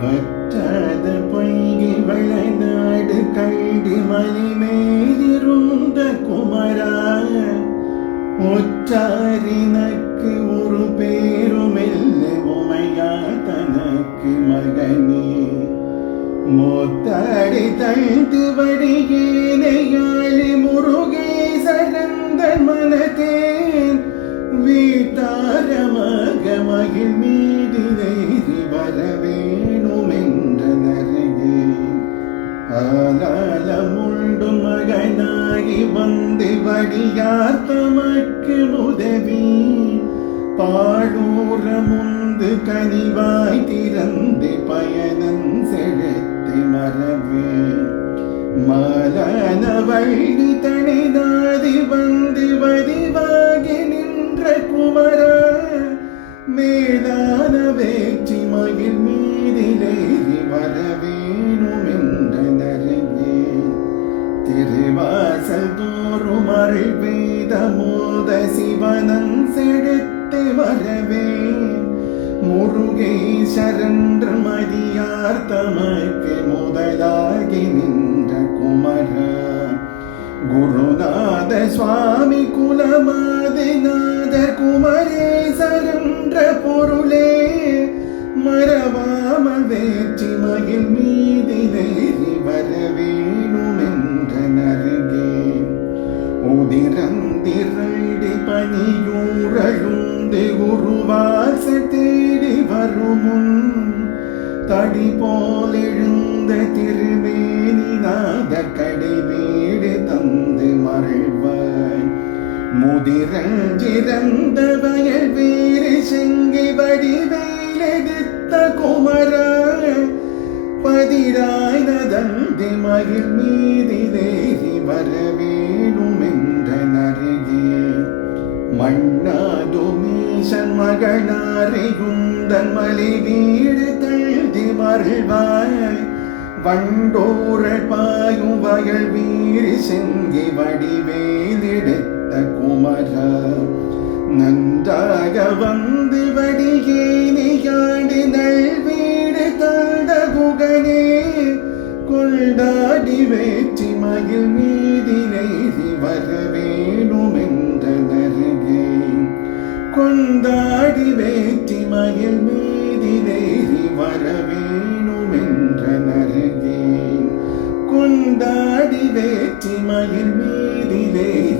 வற்றாத பொய்கை வளநாடு கல்வி மலை மேலிருந்த குமராய ஒற்றாரினக்கு ஒரு பேருமெல்ல உமையா தனக்கு மகனே மொத்தாடி தழ்ந்து வடியேனையாளி முருகேசரந்த மனதேன் வீட்டாரமாக மகிழ் மீதிலேறி வரவேணுமென்ற நரகே ஆலாலமுண்டு மகனாகி வந்து வடியார் தமக்கு உதவி பாடூர முந்து கனிவாய் திறந்து பயணம் செலுத்தி மரவே மலன வள்ளி தனிதாதி வந்து வடிவாகி நின்ற குமர மேலான வேற்றி மகிழ் மீதிலேறி வரவேணுமென்ற நரகே திருவாசல் தோறும் அருள் வேத மோத சிவனன் செடுத்து வரவே முருகேசரன்ற மதியார் தமக்கு முதலாகி நின்ற குமர குருநாத சுவாமி குலமாதிநாத குமரேசரன்ற பொருளே மறவாமல் வேற்றி மகிழ் மீதிலேறி வரவேணுமென்ற நரகே உதிரந்திரண்டி பனியூரழுந்து குருவாச தேடி வருமுன் தடி போல் எழுந்த திருமேனி நாத கடை வீடு தந்து மறைவாய் முதிரஞ்சிறந்த வயல் வீறு செங்கி வடிவேலெடுத்த குமர பதிராய் நதந்தி மகிழ் மீதிலேறி வரவேணுமென்ற நரகே மண்ணாதுமீசன் மகனாரையுந்தன் மலை வீடு தழுதி மருள்வாய் வண்டோர பாயும் வயல் வீறு செங்கி வடிவேலெடுத்த குமர நன்றாக வந்து வடியேனையாடி நல்வீடு தந்த குகனே கொண்டாடி வேற்றி மகிழ் மீதிலேறி வரவேணுமென்ற நரகே கொண்டாடி வேற்றி மகிழ் மீதிலேறி வரவேணுமென்ற நரகே கொண்டாடி வேற்றி மகிழ் மீதிலேறி